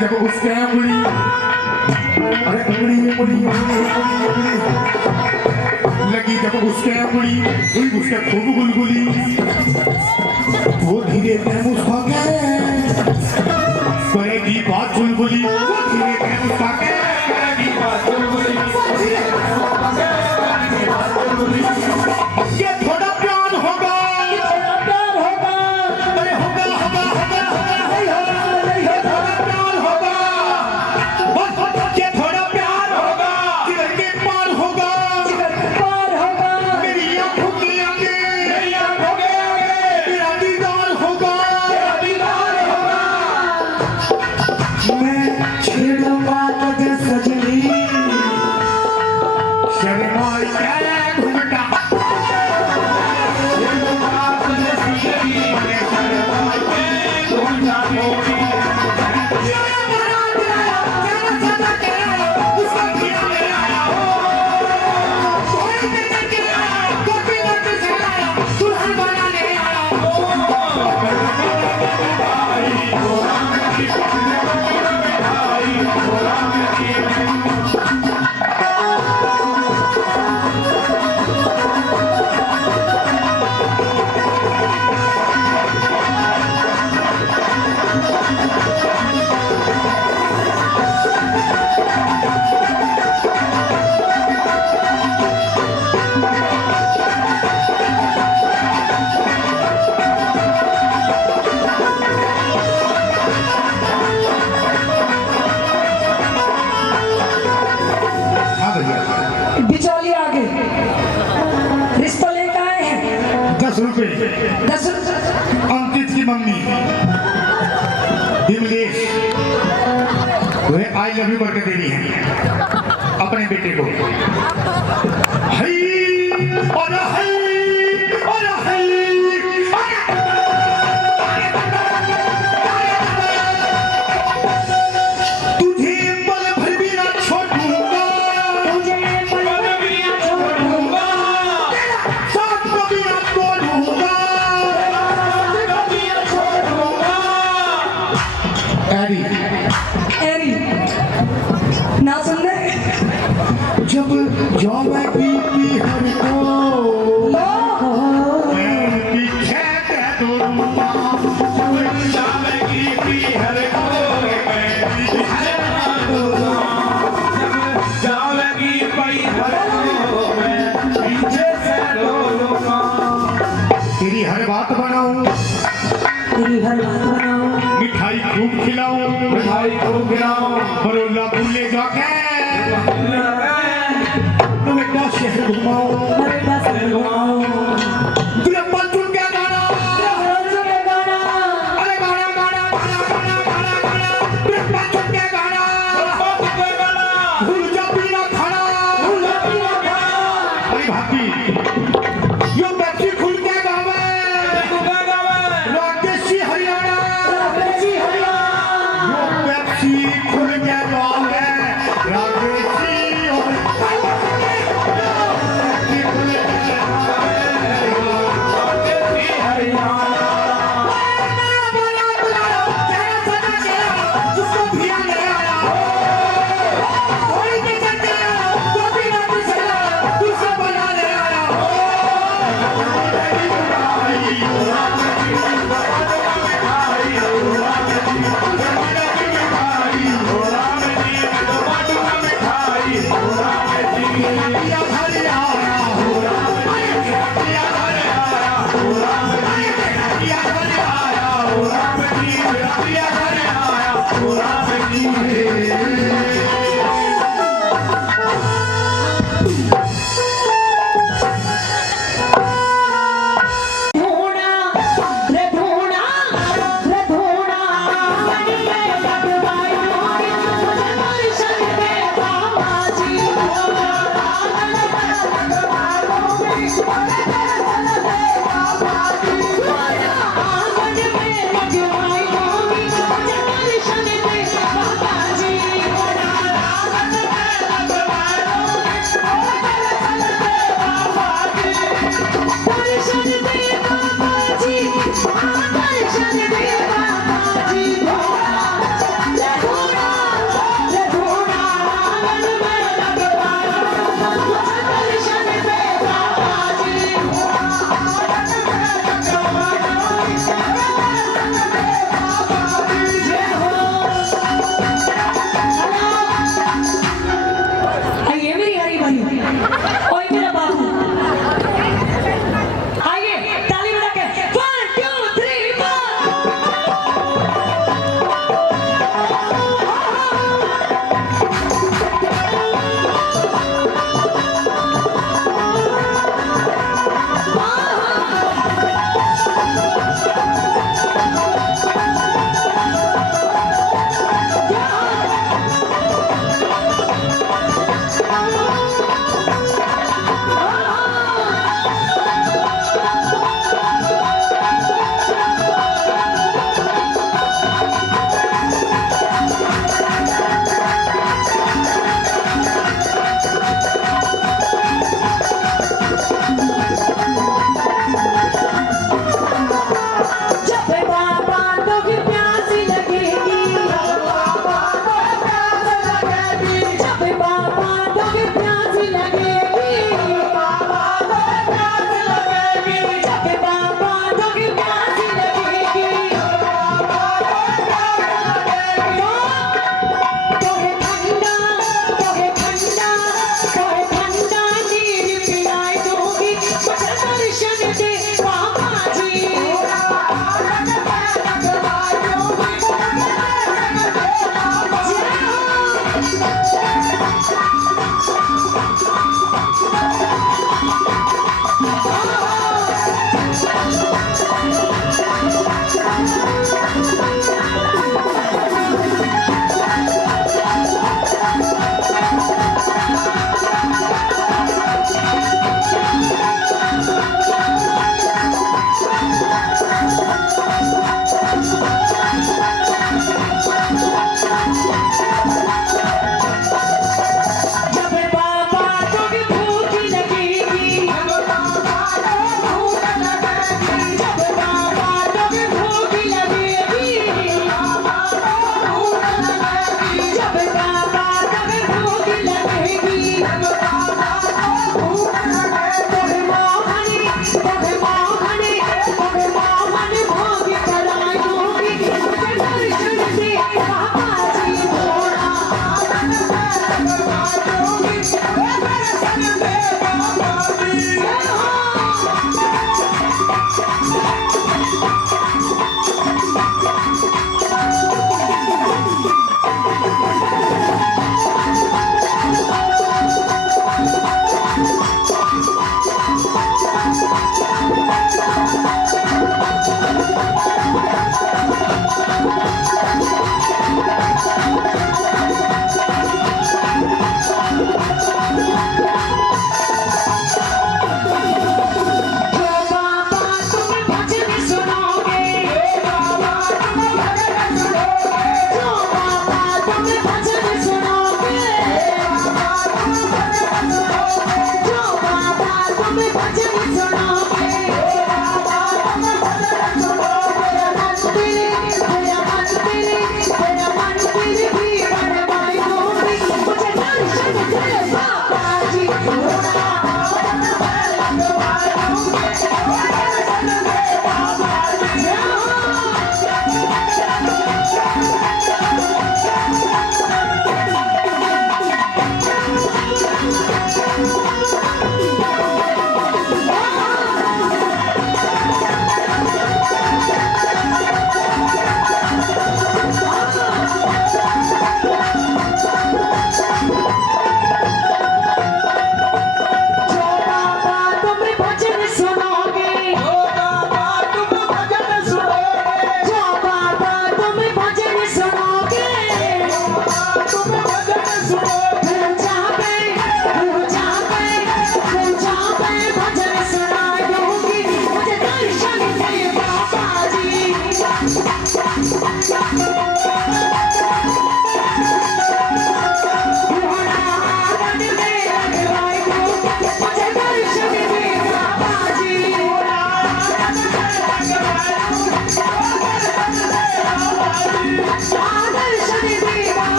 जब उसके उंगली, अरे उंगली उंगली उंगली उंगली लगी जब उसके उंगली, हुई उसके खूब गुलगुली। वो धीरे से मुस्कुरा के करेगी बात चुलबुली। वो धीरे से मुस्कुरा के करेगी बात चुलबुली। ये थोड़ा प्यार होगा, थोड़ा प्यार होगा, अरे होगा होगा होगा होगा, ये थोड़ा प्यार होगा, ये थोड़ा प्यार होगा, जिगर के पार होगा, जिगर के पार होगा, मेरी आंखों के आगे, मेरी आंखों के आगे, तेरा दीदार होगा, तेरा दीदार होगा। मैं छेड़ूंगा तुझे सजनी, शर्माई क्या घुमटा, छेड़ूंगा तुझे सजनी, शर्माई क्या घुमटा मोरी। बिचौली आगे रिश्ता लेकर आए हैं 10 रुपए। 10 अंकित की मम्मी विमलेश वह आई लव यू करके दे रही है अपने बेटे को। हई और हई और हई तुझे पल भर भी ना छोड़ूंगा, तुझे पल भर भी ना छोड़ूंगा, साथ कभी ना छोड़ूंगा, साथ कभी ना छोड़ूंगा। एरी एरी ना सुन रहे जब मैं पीती हर को मैं पीछे ते दौड़ूंगा, जब मैं पीती हर को मैं पीछे ते दौड़ूंगा, जब मैं पीती हर को मैं पीछे से दौड़ूंगा। तेरी हर बात बनाऊं, तेरी हर बात बनाओ, मिठाई खूब खिलाऊं, मिठाई खूब खिलाऊं, बरोला बुले जाके तुम्हें क्या शहर घुमाऊं, अरे बस घुमाओ तुझे पल चुन के गाना, गाना अरे गाना गाना गाना गाना गाना गाना, तुझे पल चुन के गाना, भूल जा पीना खाना, भूल जा पीना खाना। अरे भाभी यो पेप्सी खुल के गावे, राकेशी हरियाणा, राकेशी हरियाणा, यो पेप्सी खुल के गावे, राकेशी जो बाबा तुम्हें भजन सुनाओगे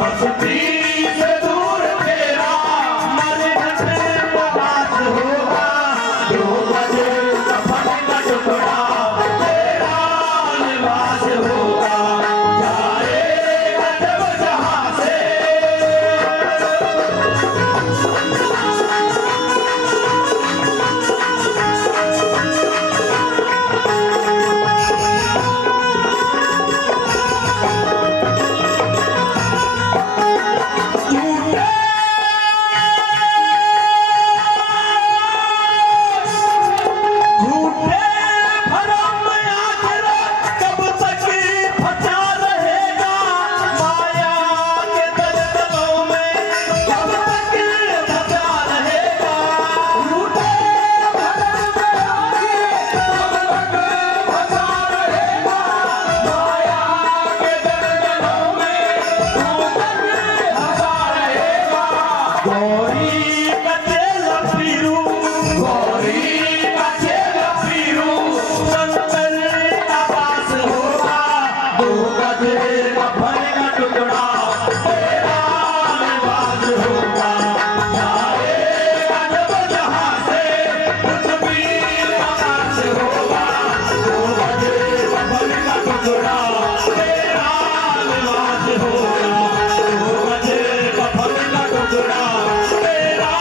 बस्ती से दूर तेरा मरघट प्रवास होगा। 2 बजे कफन का टुकड़ा तेरा निवास होगा। जाएगा जब जहां से झूठे भरम में आखिरत कब तक फंसा रहेगा। माया के दलदलों में कब तक फंसा रहेगा। झूठे भरम में आखिरत कब तक फंसा रहेगा। माया के दलदलों में कब तक फंसा रहेगा। गौरी का चेला पीरू, गौरी का चेला पीरू, संतन का वास होगा। 2 गज कफन का टुकड़ा तेरा निवास होगा। जाएगा जब जहां से कुछ भी आकाश होगा। 2 गज कफन का टुकड़ा तेरा निवास होगा। 2 गज कफन का टुकड़ा तेरा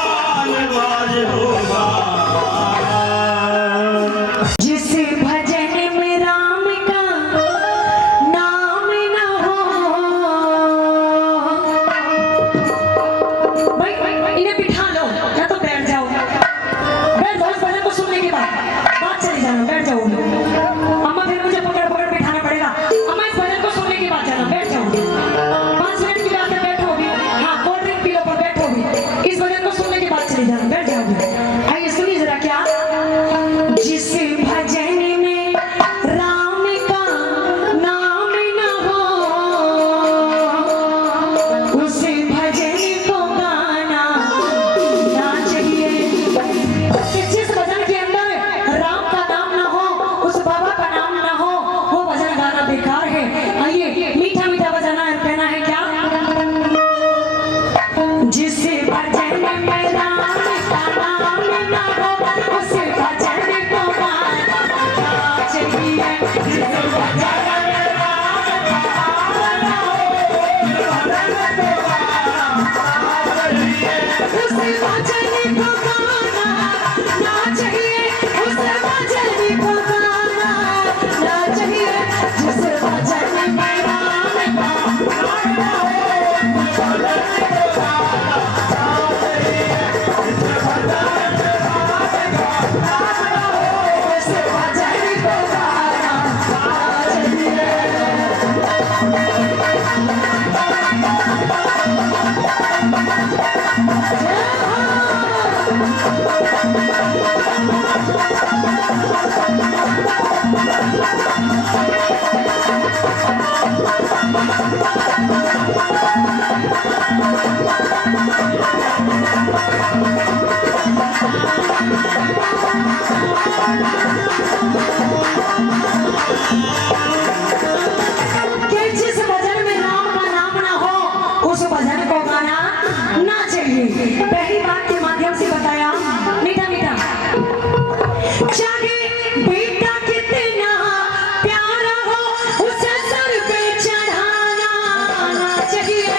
निवास होगा। जिस भजन में राम का नाम न हो। भाई इन्हें बिठा लो या तो बैठ जाओ। बैठ जाओ, इस भजन को सुनने के बाद बात चली जाना। बैठ जाओ अम्मा, फिर मुझे पकड़ पकड़ बिठाना पड़ेगा। अम्मा इस भजन को सुनने के बाद जाना। बैठ जाओ, 5 मिनट की बात है, बैठो भी। हाँ, कोल्ड ड्रिंक पी लो पर बैठो भी। इस भजन को सुनने के बाद चली जाना। बैठ जाओ। आइए सुनिए जरा क्या। जिस भजन में राम का नाम न हो, उस भजन को गाना ना चाहिए। कि जिस भजन के अंदर राम का नाम न हो, उस बाबा का नाम न हो, वो भजन गाना बेकार है। आइए मीठा मीठा बजाना है, कहना है क्या। जिस भजन में राम का नाम न हो, उस भजन को गाना ना चाहिए। जिस भजन में राम का नाम न हो, उस भजन को गाना ना चाहिए। उस भजन को गाना ना चाहिए। जिस भजन में राम का नाम न हो, उस भजन को गाना कि जिस भजन में राम का नाम ना हो, उस भजन को गाना ना चाहिए। पहली बात के माध्यम से बताया मीठा मीठा। चाहे बेटा कितना प्यारा हो, उसे सर पे चढ़ाना ना चाहिए।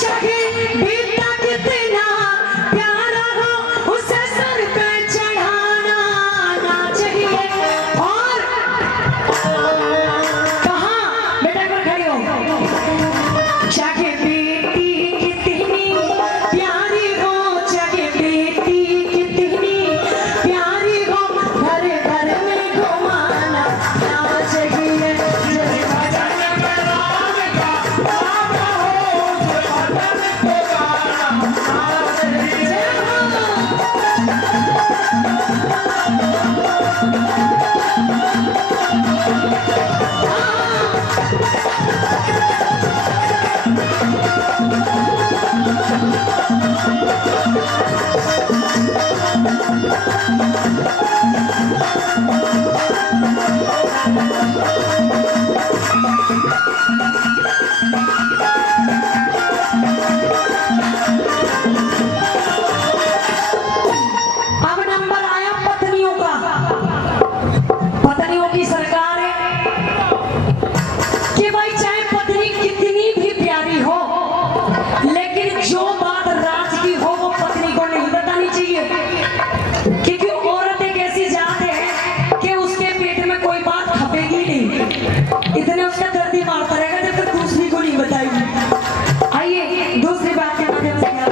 चाहे बेटा कितना प्यारा हो, उसे सर पे चढ़ाना ना चाहिए। और कहाँ बेटा पर खड़ी हो। चाहे बेटी कितनी प्यारी हो, चाहे बेटी कितनी प्यारी हो, घर घर में घुमाना ना चाहिए। जिस भजन में राम का नाम हो, उस भजन को गाना ना चाहिए। अब नंबर आया पत्नियों का। पत्नियों की सरकार है कि भाई चाहे पत्नी कितनी भी प्यारी हो, लेकिन जो बात राज की हो वो पत्नी को नहीं बतानी चाहिए, क्योंकि औरत एक ऐसी जात है कि उसके पेट में कोई बात खपेगी नहीं, इतने उसका दर्दी मारता रहेगा जब तक दूसरी को नहीं बताएगी। आइए दूसरी बात के माध्यम से क्या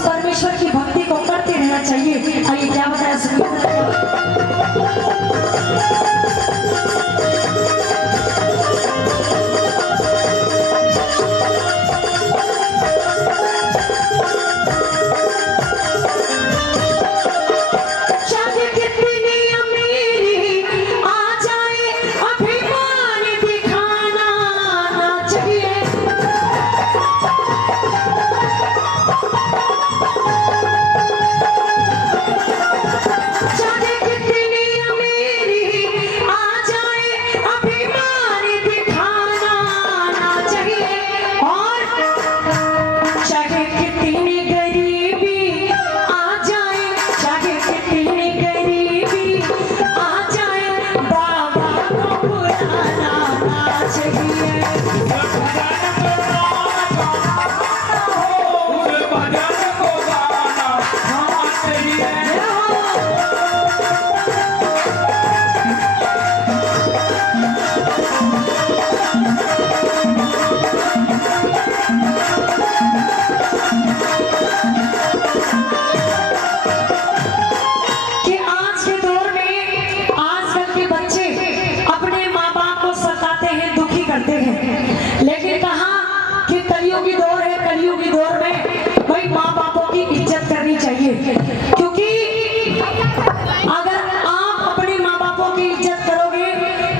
परमेश्वर की भक्ति को करते रहना चाहिए। आइए क्या बताया क्योंकि अगर आप अपने माँ बापों की इज्जत करोगे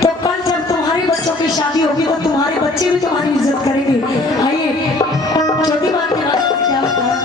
तो कल जब तुम्हारे बच्चों की शादी होगी तो तुम्हारे बच्चे भी तुम्हारी इज्जत करेंगे। आइए छोटी बात के बाद क्या होता है।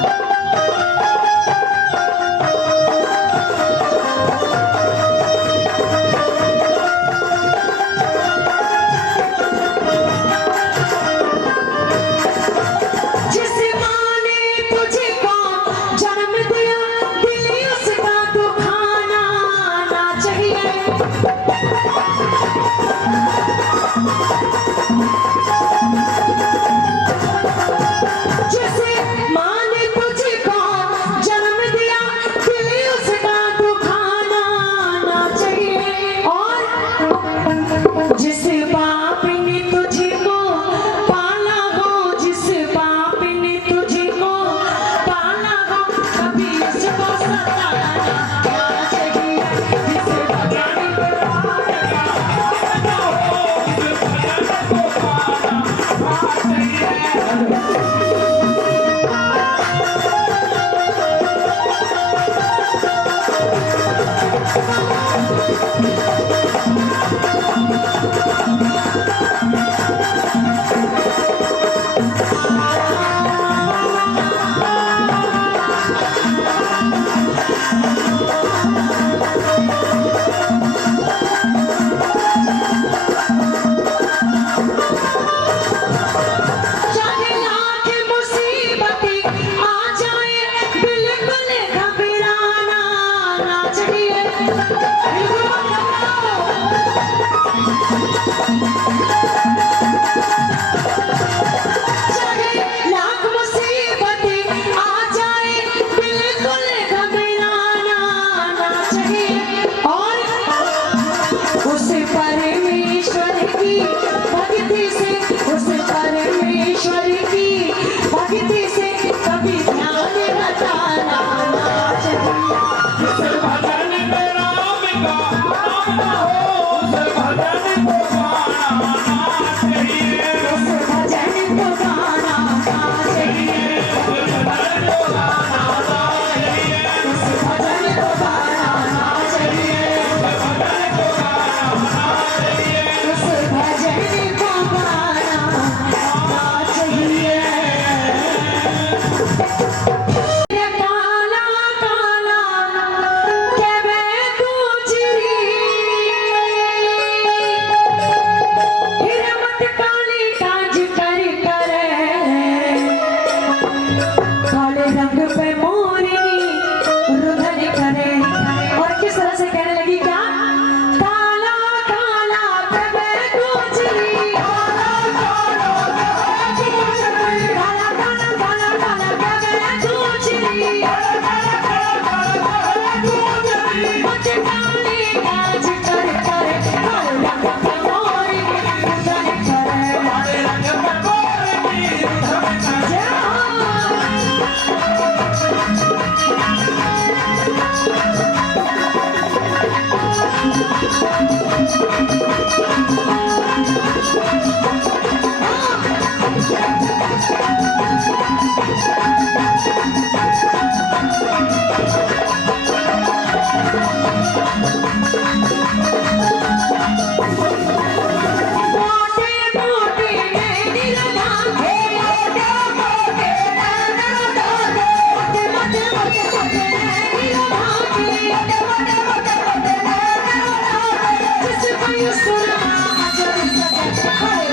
मोटे मोटे नैनी रमाके मोटे मोटे नैनी रमाके मोटे मोटे मोटे मोटे नैनी रमाके मोटे मोटे मोटे मोटे नैनी रमाके जिसको ये सुरमा जब सके हरे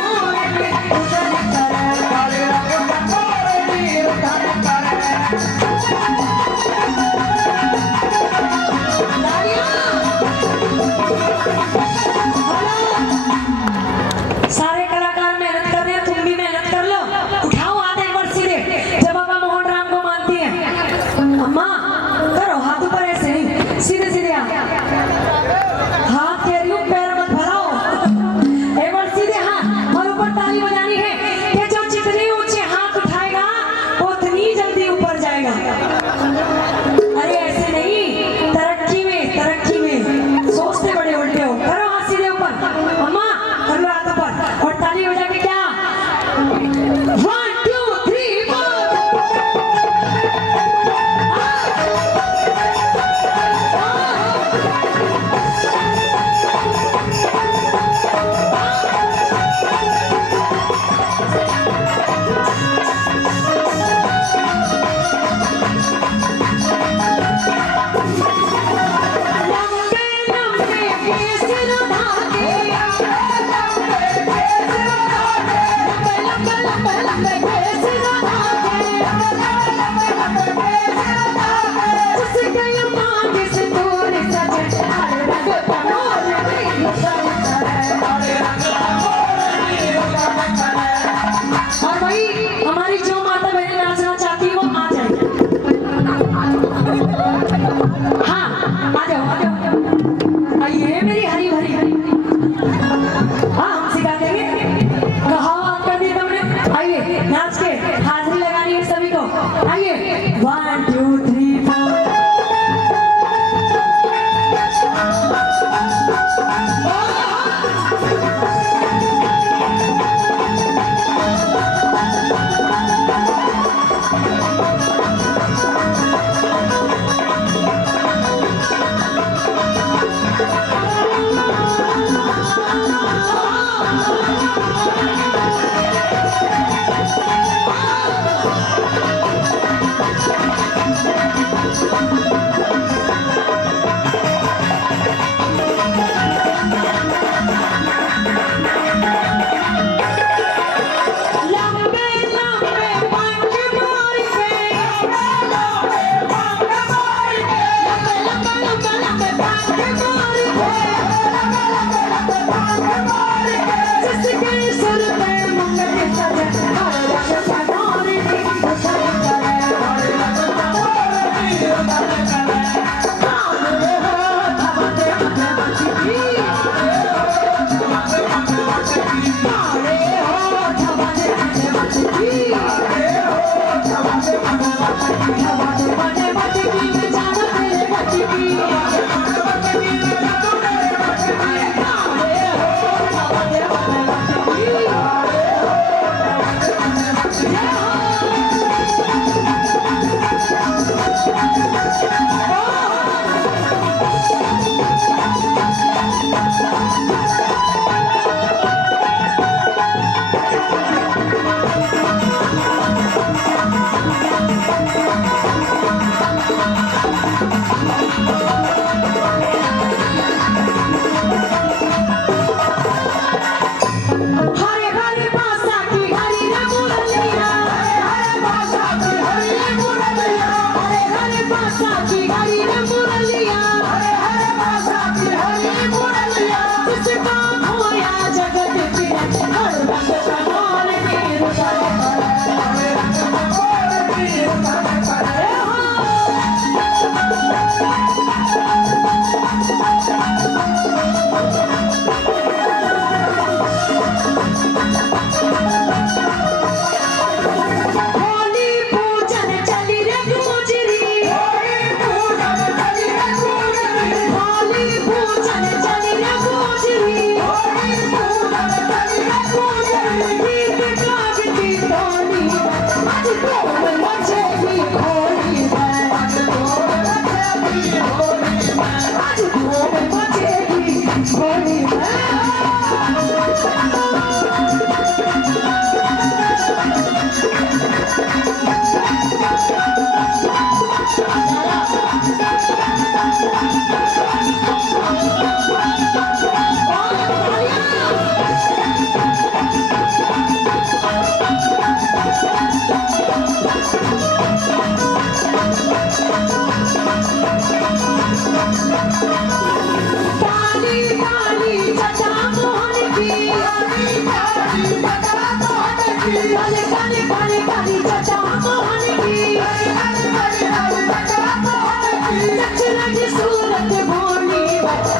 मोरे उधर करे हरे मोरे उधर करे दानिया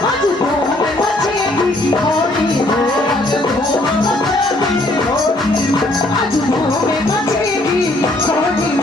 आज धूम मचेगी होली में, आज धूम मचेगी होली में, आज धूम मचेगी होली में।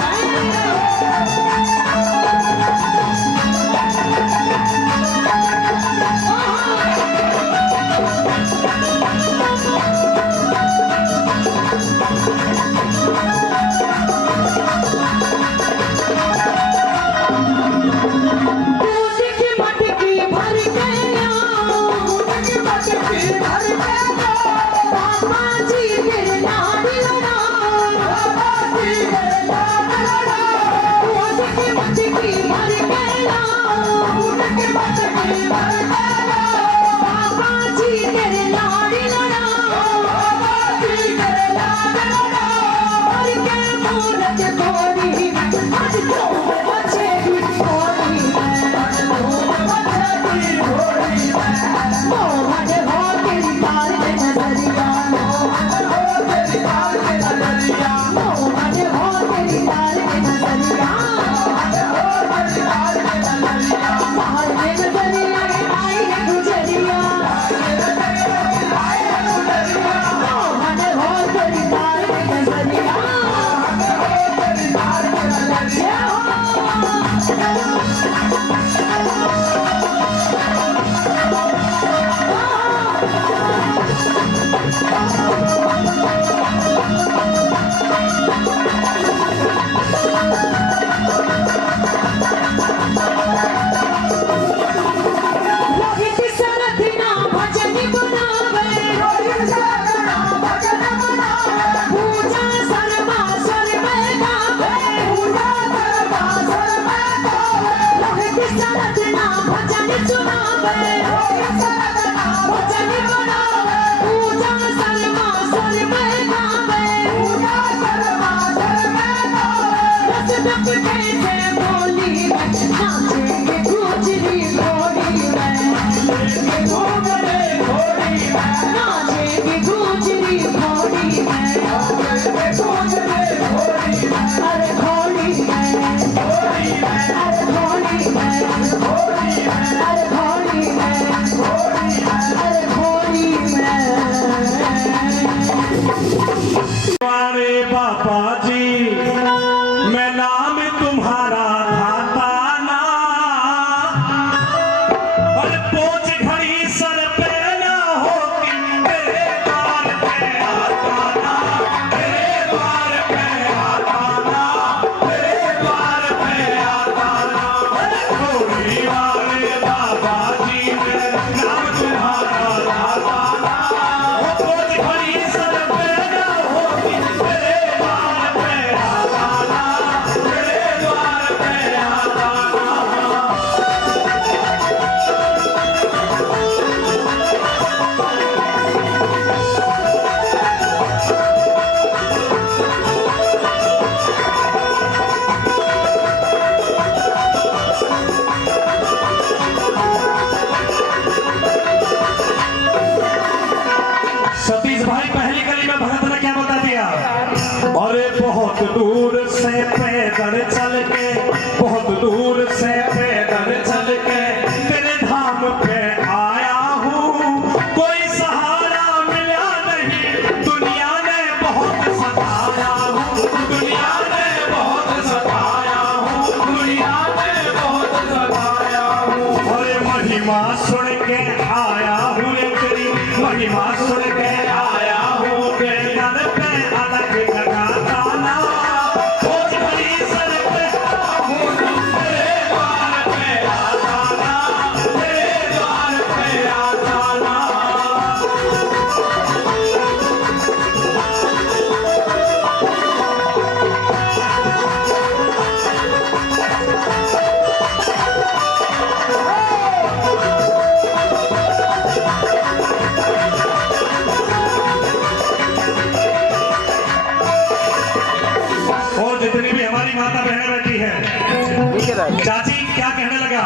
चाची क्या कहने लगा?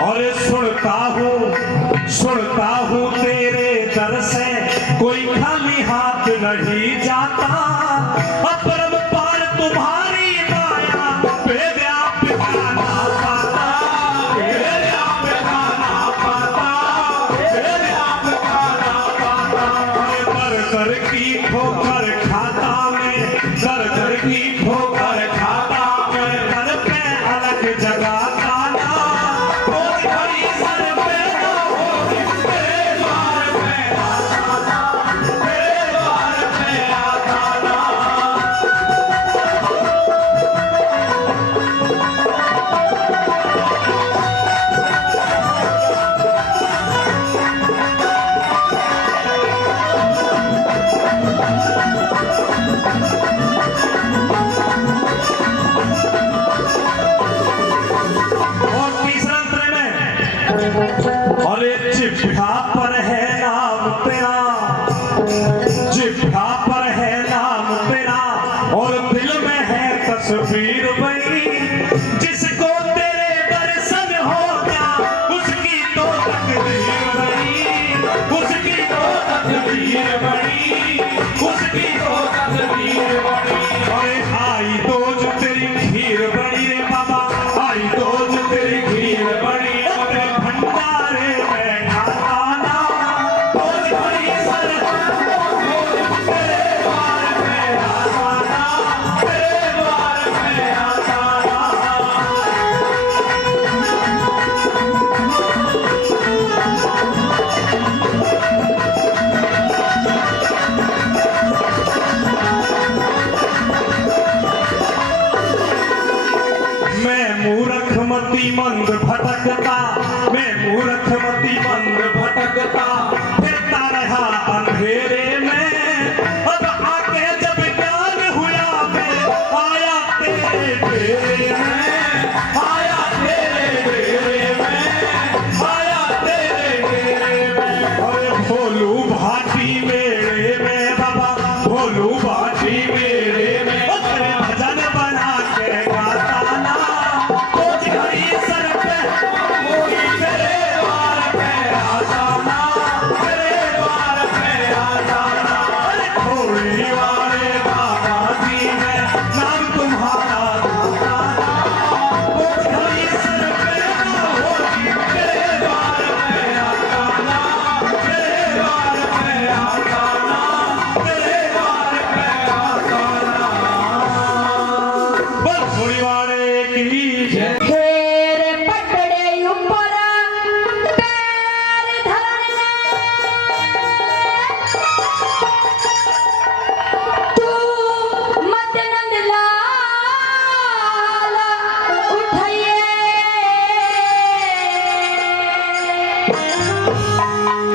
और सुनता हूँ तेरे दर से कोई खाली हाथ नहीं जाता, अपरंपार तुम्हारी माया पे व्याप गाना पाता, पे व्याप गाना पाता। जिभा पर है नाम तेरा, जिभा पर है नाम तेरा और दिल में है तस्वीर बनी। जिसको तेरे दर्शन हो गया उसकी तो तकदीर बनी, उसकी तो तकदीर बनी, उसकी तो तकदीर बनी। अरे आई तो जो तेरी खीर बनी रे बाबा, आई तो जो तेरी खीर बनी। अरे भंडारे में खाता ना रोज बड़ी सर, तेरे द्वार पे आता ना, तेरे द्वार पे आता ना। मैं मूर्ख मती मंद भटकता, मैं मूर्ख मती मंद भटकता फिरता रहा अंधेरे में। अब आके जब ज्ञान हुआ मैं आया तेरे डेरे में, आया तेरे डेरे में, आया तेरे डेरे में। अरे भोलू भाटी मेरे में बाबा, भोलू भाटी मेरे में तेरे भजन बना के गाता ना। रोज हरी सर पे तेरे द्वार पे आता ना, तेरे द्वार पे आता ना। अरे खोड़ी वाले बाबा जी मैं नाम तुम्हारा गाता ना। रोज हरी सर पे तेरे द्वार पे आता ना, तेरे द्वार पे आता ना, तेरे द्वार पे आता ना। बस खोड़ी वाले की जय। तेरे पटड़े ऊपर पैर धरने, तू मत नंद लाल उठाइए।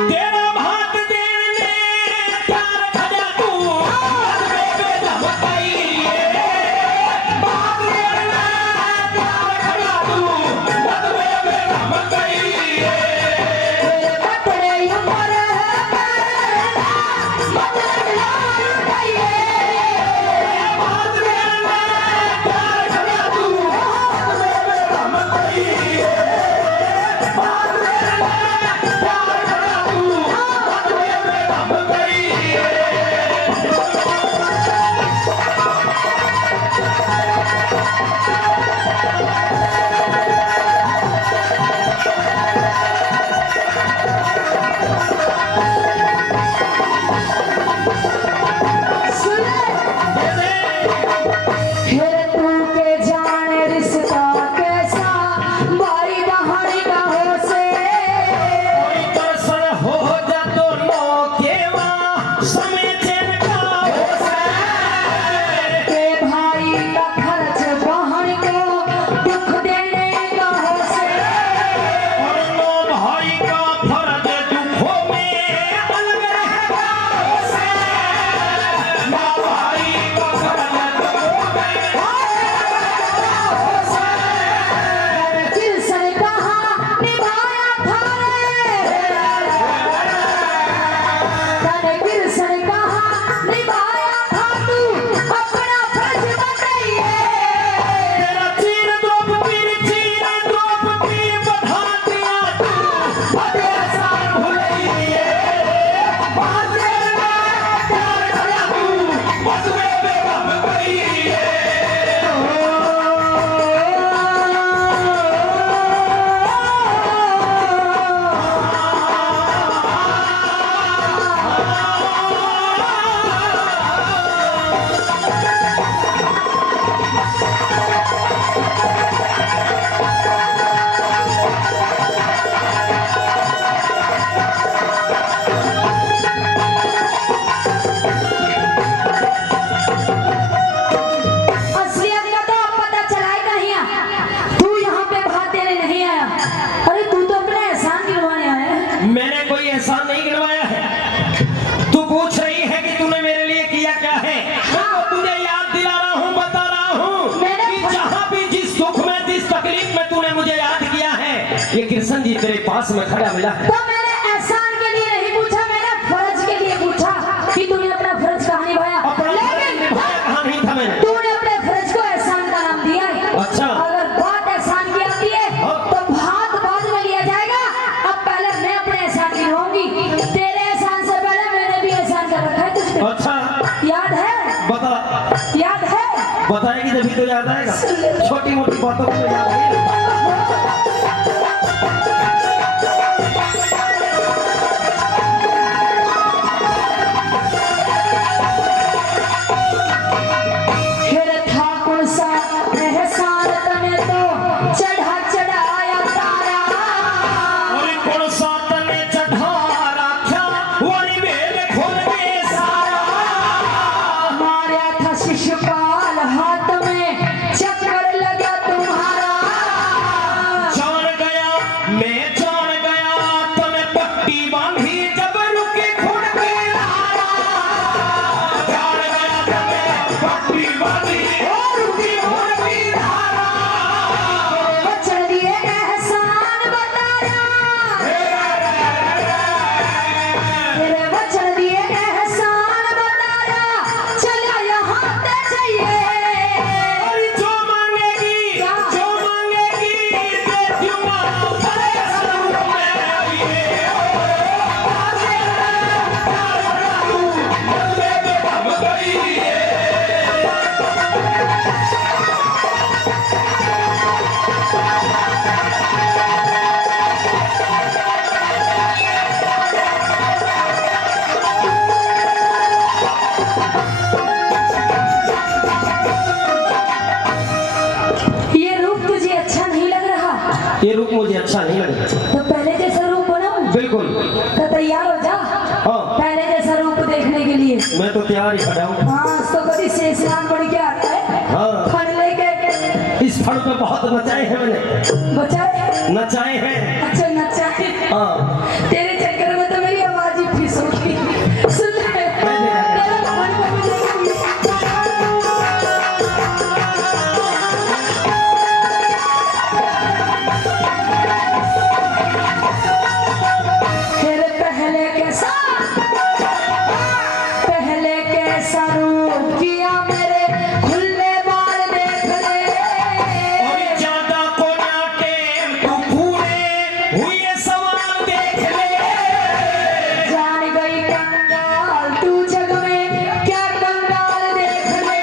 तेरा भात देने प्यार खजा तू बेबे धमकाइए। भात देने प्यार खजा तू बेबे धमकाइए। तेरे पटड़े ऊपर पैर मत नंद लाल उठाइए। भात देने प्यार खजा तू बेबे धमकाइए। भात देने प्यार खजा तू बेबे धमकाइए। फिर तू के जाने रिश्ता कैसा भाई बहन का हो से। कोई दर्शन हो जा तो नो केवा समय चैन का हो से। के भाई का खर्च बहन को दुख देने का हो से। और नो भाई का फर्ज दुखों में अलग रहेगा हो से। ना भाई का फर्ज दुखों में हो से। किरसन कहाँ निभाया था रे, किरसन कहाँ निभाया था तू अपना फर्ज बताइए। तेरा चीर द्रौपदी बधा दिया तू अबे सार भुलइए। भात देने प्यार खजा तू बस बेबे धमकाइए। असलियत का तो अब पता चला ही नहीं है। तू यहाँ पे भात देने नहीं आया, अरे तू तो अपने एहसान गिरवाने आया है। मैंने कोई एहसान नहीं गिनवाया है। तू पूछ रही है कि तूने मेरे लिए किया क्या है। मैं तो तुझे याद दिला रहा हूँ, बता रहा हूँ कि जहाँ भी जिस दुख में जिस तकलीफ में तूने मुझे याद किया है, ये कृष्ण जी तेरे पास में खड़ा मिला है। तो मैंने एहसान तो याद आएगा, छोटी मोटी बातों को तो याद नहीं रहता। फिर था कौन सा एहसान तने तो चढ़ा चढ़ाया तारा, और कौन सा तने चढ़ा रखा वही मेल खोल के सारा, मारा था शिशुपाल हाथ में चक्कर लगा तुम्हारा, जान गया मैं जान गया तने पट्टी बांधी जब रुके खुद के लारा, जान गया तने पट्टी बांधी और रुकी खुद की धारा, बचन दिए एहसान बताया, तेरे बचन दिए एहसान बताया, चला यहाँ ते चाहिए, और जो मांगेगी दे दूंगा भले स्वरूप में ये ये रूप तुझे अच्छा नहीं लग रहा, ये रूप मुझे अच्छा नहीं लगा। तो पहले जैसा रूप बनाऊं, बिल्कुल, तो तैयार हो जा हाँ पहले जैसा रूप देखने के लिए। मैं तो तैयार ही खड़ा हूँ। हाँ तो कभी शेषनाग बढ़ के आता है, हाँ फल लेके इस फल पे बहुत नचाए हैं मैंने, बचाए, नचाए हैं। अच्छा नचाए, हाँ तेरे चक्कर में तो मेरी आवाज ही फिस हो गई। सुन ले, तेरा मन को मुझे फिर पहले कैसा रूप किया मेरे खुले बाल देख ले, और ज्यादा को नाटे तू पूरे हुए सवाल देख ले, जान गई कंगाल तू जग में क्या कंगाल देख ले,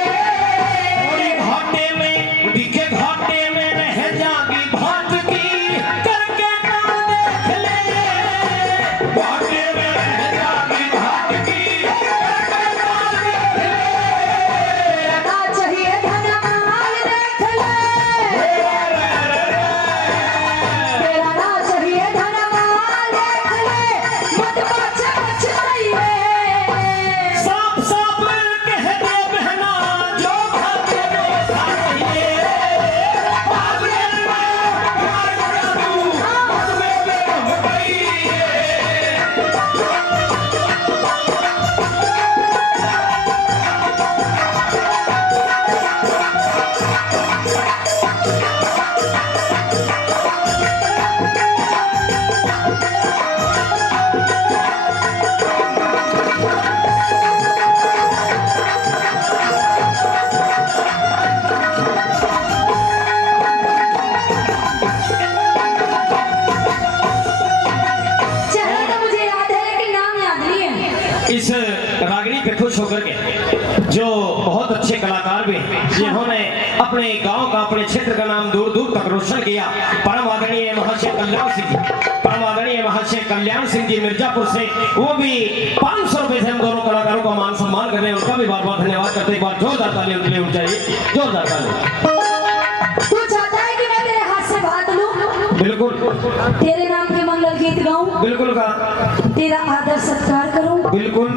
और घाटे में दिखे घाटे में रह जागी भात की करके नाम देख ले, घाटे में रह जागी भात की करके नाम देख ले, ना चाहिए धन माल देख ले, तेरा ना चाहिए धन माल देख ले, मत बचा चाहिए, साफ साफ कह दे बहना जो खाते जो चाहिए, आपने मैं करा दूं तुम्हें बेरहम गई चेहरा तो मुझे याद है लेकिन नाम याद नहीं है। इस रागिनी पे खुश होकर के जो बहुत अच्छे कलाकार भी हैं, जिन्होंने अपने गांव का अपने क्षेत्र का नाम दूर दूर तक रोशन किया, परम आदरणीय महाशय कल्याण सिंह जी, परम आदरणीय महाशय कल्याण सिंह जी मिर्जापुर से, वो भी 500 रुपए से हम दोनों कलाकारों का मान सम्मान कर रहे हैं, उनका भी बार बार धन्यवाद करते हैं। एक बार जोरदार ताली उनके लिए होनी चाहिए, जोरदार ताली। तू चाहता है कि मैं तेरे हाथ से भात लूं, बिल्कुल तेरे नाम के मंगल गीत गाऊं, बिल्कुल का तेरा आदर सत्कार करूं, बिल्कुल।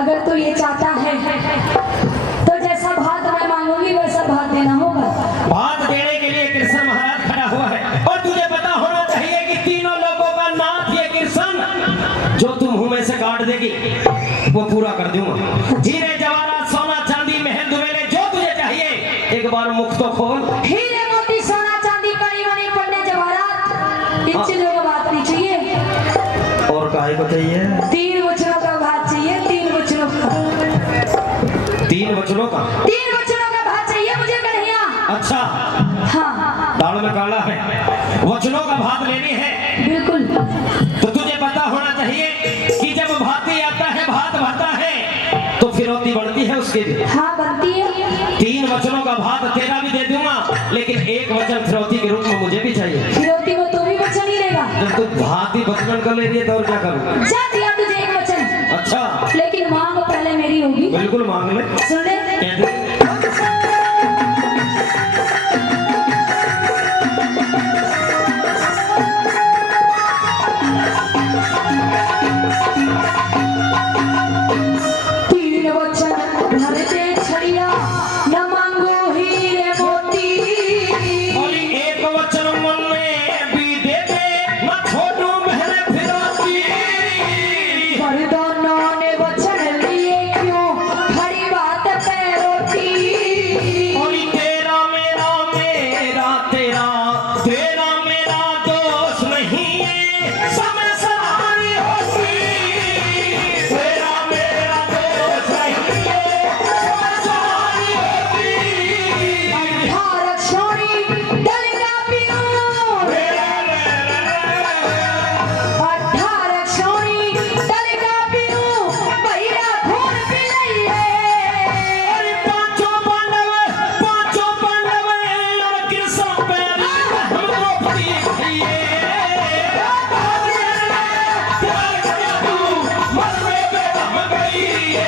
अगर तू ये चाहता है तो जैसा भात मैं मांगूंगी वैसा भात देना होगा। भात देने के लिए कृष्ण महाराज खड़ा हुआ है, और तुझे पता होना चाहिए कि तीनों लोगों का नाथ ये कृष्ण, जो तुम मुंह में से काट देगी वो पूरा कर दूंगा। हीरे जवाहरात सोना चांदी महल दुबेले जो तुझे चाहिए, एक बार मुख तो खोल। हीरे मोती सोना चांदी कड़ी मणि पन्ने जवाहरात, इन चीजों का बात नहीं चाहिए। और काहे को चाहिए? 3 वचनों का भात चाहिए, 3 वचनों का, 3 वचनों का। 3 वचनों का भात चाहिए मुझे कन्हैया। अच्छा, हाँ दाल में काला है, वचनों का भात लेनी है, बिल्कुल। तो तुझे पता होना चाहिए कि जब भाती आता है, भात भरता है, तो फिरौती बढ़ती है उसके लिए। हाँ बनती है। 3 वचनों का भात तेरा भी दे दूंगा, लेकिन एक वचन फिरौती के रूप में मुझे भी चाहिए। फिरौती में तो भी वचन ही रहेगा। जब तू भात ही बचपन कर ले रही है तो और क्या करूँ? जा दिया तुझे एक वचन। अच्छा, लेकिन मांग पहले मेरी होगी। बिल्कुल मांग ले। सुन ले। कह दे। तीन वचन भर दे छड़िया, न मांगो हीरे मोती। और एक वचन मन में भी दे दे, न छोड़ू बहन फिरौती। मर्दानों ने वचन लिए क्यों, खड़ी बात पे रोटी। और तेरा मेरा मेरा तेरा, तेरा मेरा दोष नहीं है, समय सवारी होती। तेरा मेरा दोष नहीं है, समय सवारी होती। भारत छोड़ी डलिया पियो, 18 छोड़ी डलिया पियो, भैया खून पिलाइए। अरे पांचों पांडव और कृष्ण पैरी हम द्रौपदी भइए। तू मरवे पे हम गइए।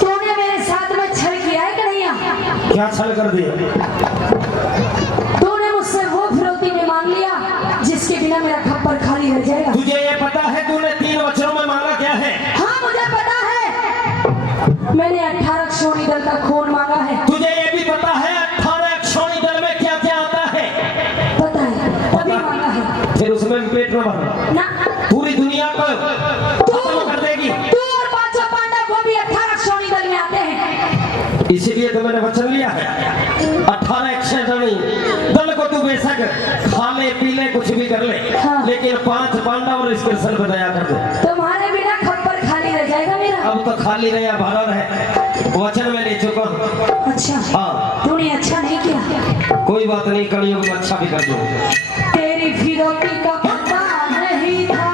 तूने मेरे साथ में छल किया है कन्हैया? क्या छल कर दिया? तूने मुझसे वो फिरौती में मांग लिया जिसके बिना मेरा खप्पर खाली रह जाएगा। तुझे ये पता है तूने 3 वचनों में मांगा क्या है? हाँ मुझे पता है, मैंने 18 क्षोणी दल का खून मांगा है। तुझे ये भी पता है 18 क्षोणी दल में क्या क्या आता है? पता है, तभी मांगा है। फिर उसमें भी पेट में भरना, ना पूरी दुनिया को खत्म कर देगी। तू और पांचों पांडव वो भी 18 क्षोणी दल में आते हैं। इसीलिए तो मैंने वचन लिया है 18 क्षोणी दल को तू बेशक खा ले पी ले कुछ भी कर ले, हाँ। लेकिन 5 पांडव और इस कृष्ण पर दया कर दे। तुम्हारे बिना खप्पर खाली रह जाएगा मेरा। अब तो खाली रहा भरा रहे, वचन में ले चुका हूं। अच्छा, हाँ, तूने अच्छा नहीं किया। कोई बात नहीं, कलयुग में अच्छा भी कर दूंगा। तेरी फिरौती का पता नहीं था,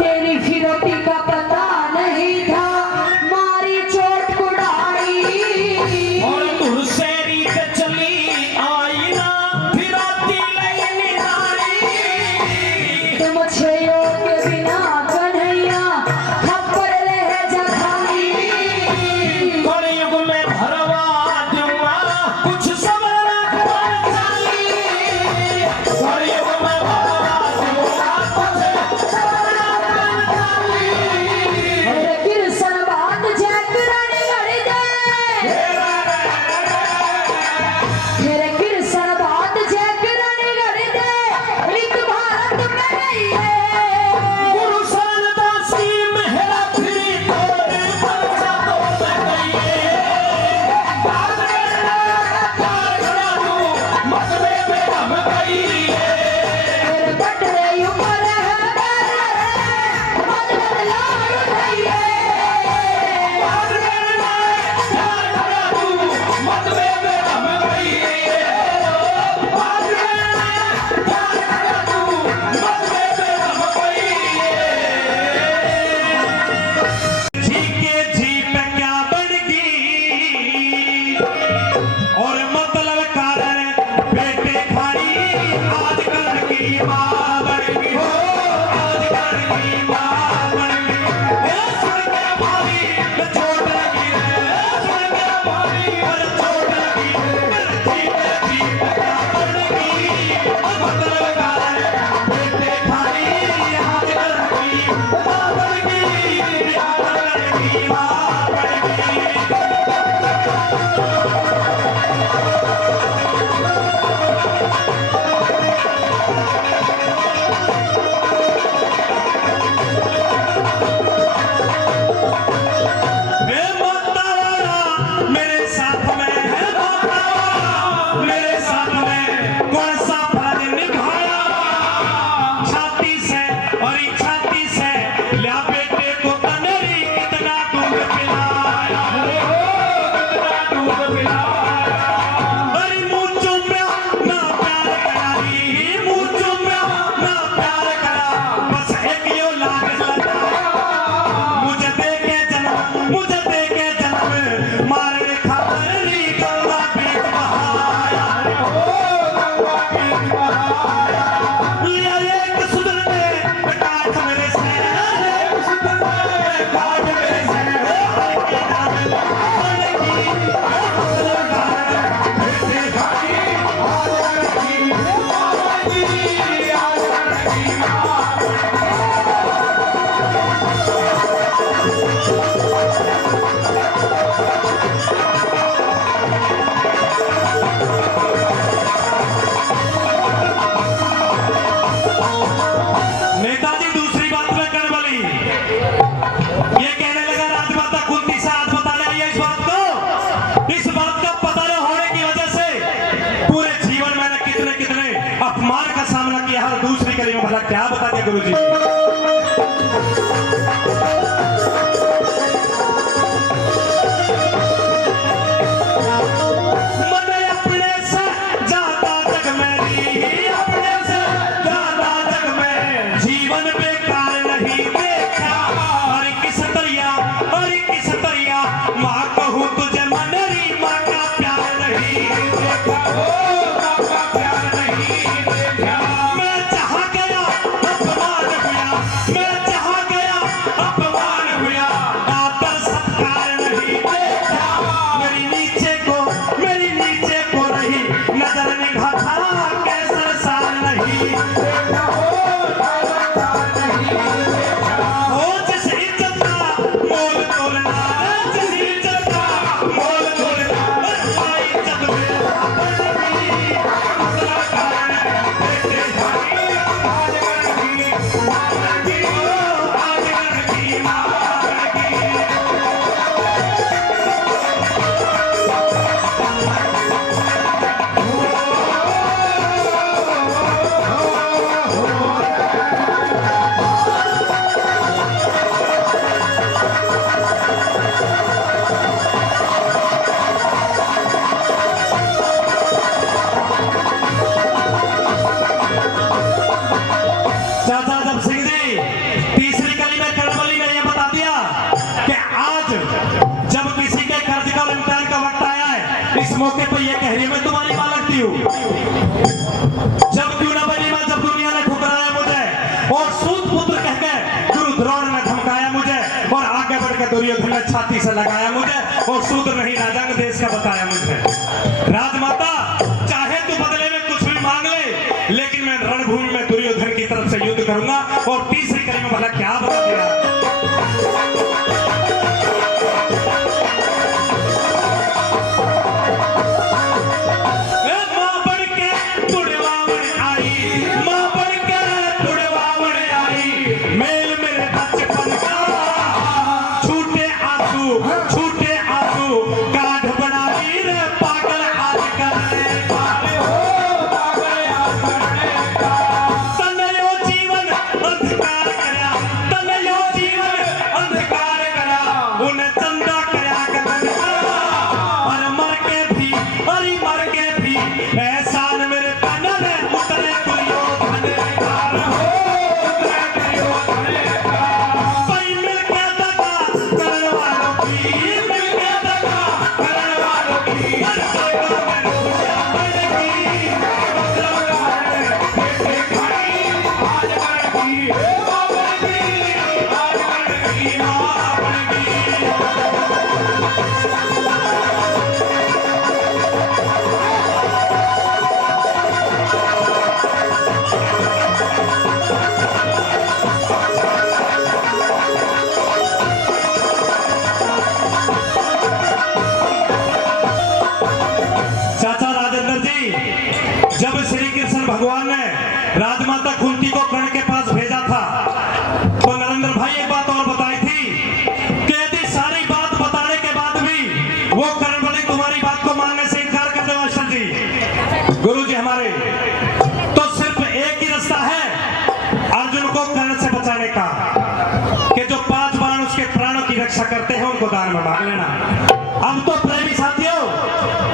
तेरी फिरौती का पता नहीं था, मारी चोट कुड़ाई। और तुझसे रीत चली आई ना, फिरौती लई निराई। तुम छेड़ों के बिना कन्हैया खप्पर रह जा खाली। कलयुग में भरवा दूंगा, कुछ सबर रख पाचाली। कलयुग में भरवा दूसरी कली में भला क्या बता दिया गुरु जी? मौके पर यह कह रही है मैं तुम्हारी मां लगती हूँ। जब क्यों ना बनी मां, जब दुनिया ने ठुकराया मुझे और सूत पुत्र कहकर गुरु द्रोण ने धमकाया मुझे और आगे बढ़कर दुर्योधन ने छाती से लगाया मुझे और सूत्र नहीं राजांग देश का बताया मुझे। राजमाता चाहे तू बदले में कुछ भी मांग ले, लेकिन मैं रणभूमि में दुर्योधन की तरफ से युद्ध करूंगा। और तीसरी कली में भला क्या बता दिया? भगवान ने राजमाता कुंती को कर्ण के पास भेजा था तो नरेंद्र भाई एक बात और बताई थी कि यदि सारी बात बताने के बाद भी वो कर्ण बलि तुम्हारी बात को मानने से इनकार कर दे मास्टर जी, गुरु जी हमारे, तो सिर्फ एक ही रास्ता है अर्जुन को कर्ण से बचाने का कि जो 5 बाण उसके प्राणों की रक्षा करते हैं उनको दान में मांग लेना। अब तो प्रेमी साथियों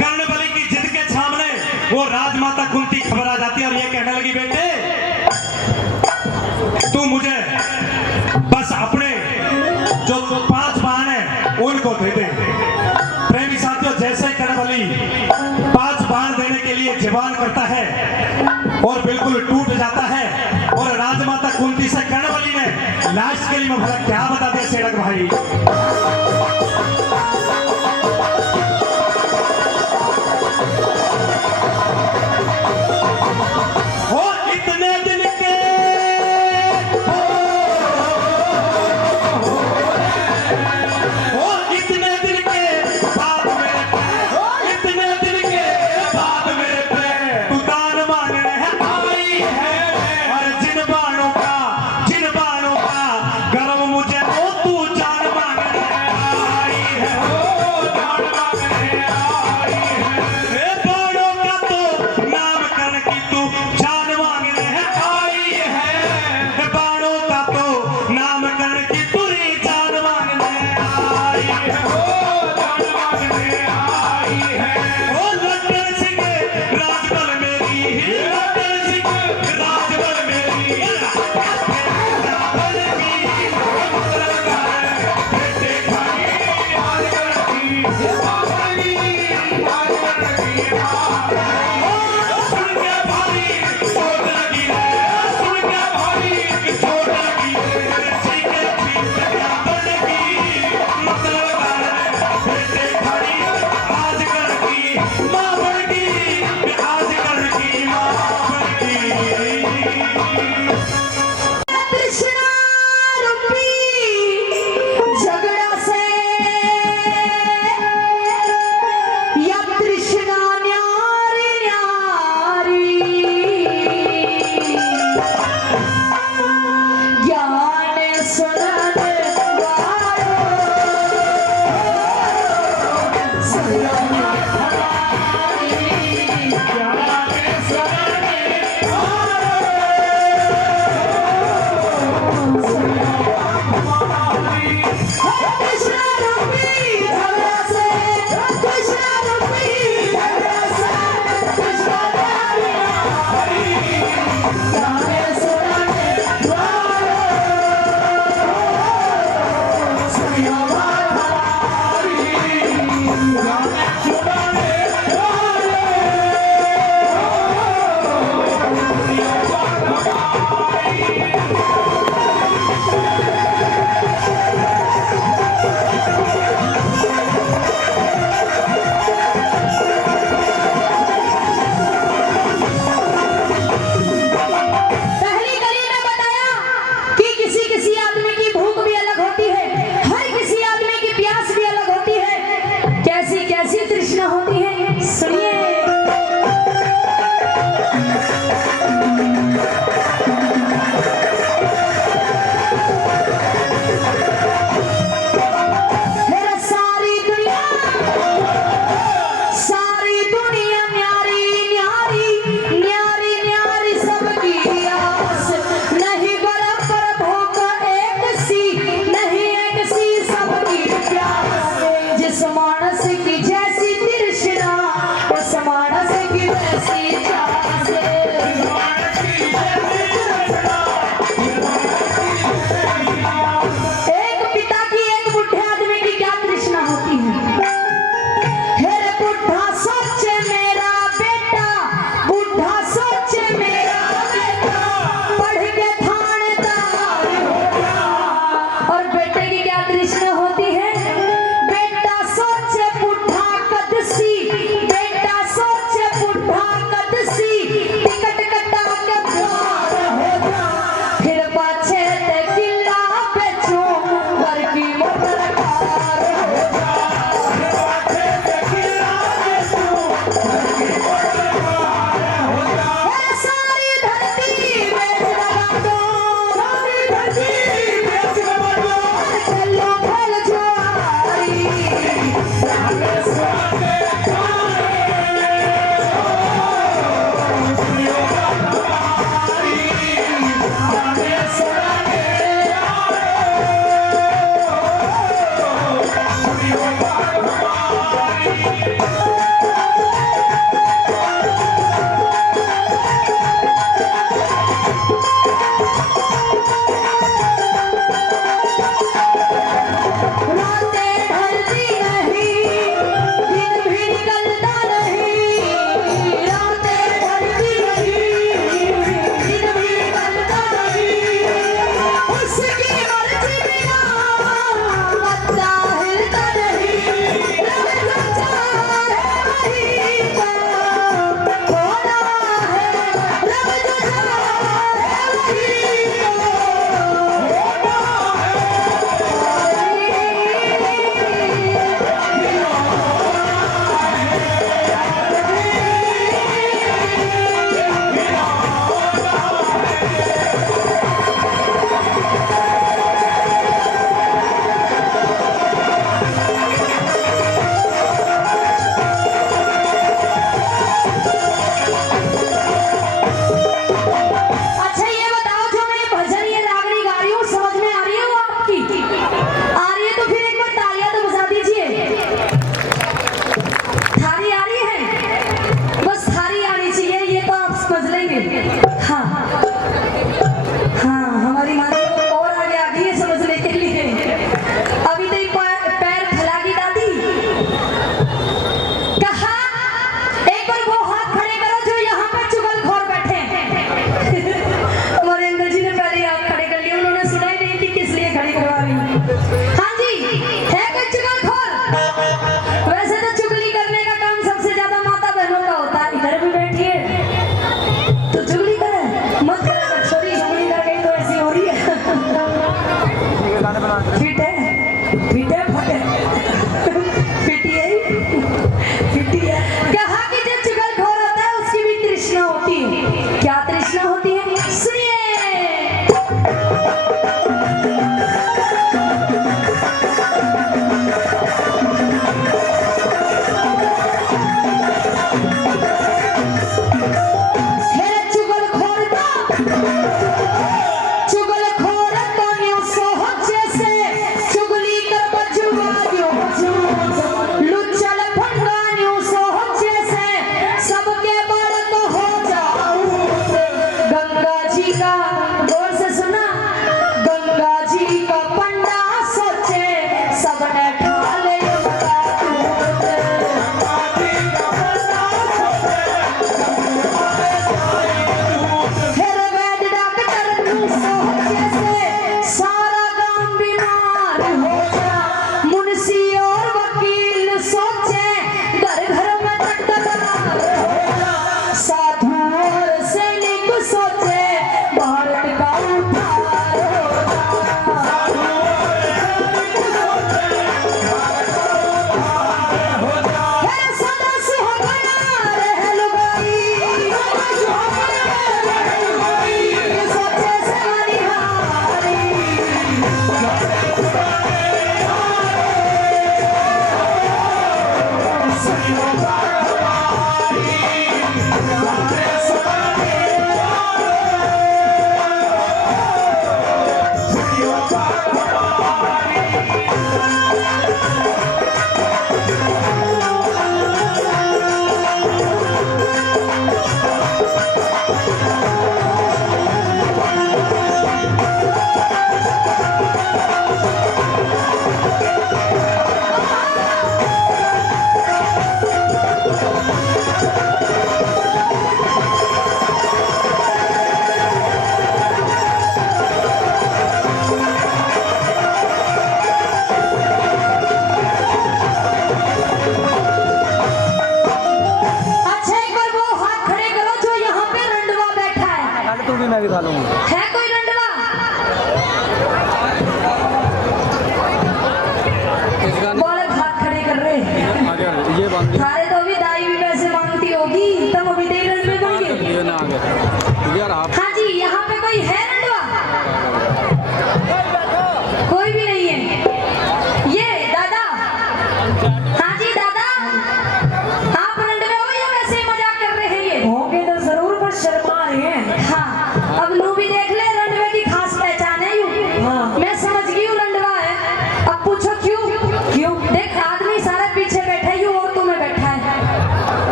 कर्ण बलि की जिद के सामने वो राजमाता कुंती खबर आ जाती है और ये कहने लगी बेटे तू मुझे बस अपने जो 5 बाण है उनको दे दे। प्रेमी साथियों जैसे कर्ण बलि 5 बाण देने के लिए जवान करता है और बिल्कुल टूट जाता है और राजमाता कुंती से कर्ण बलि ने लास्ट के लिए मैं भला क्या बता दिया सेठक भाई? जिन बाणों का गर्व मुझे ओ तू जान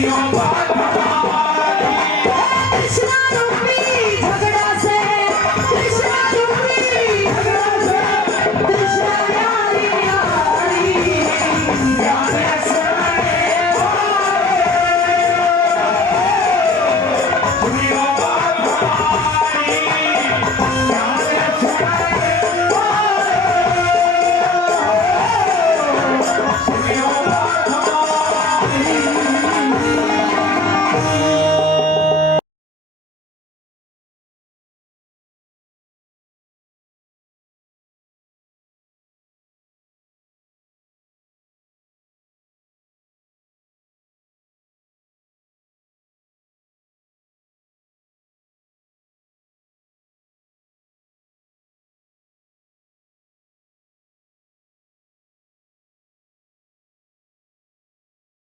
दियो बात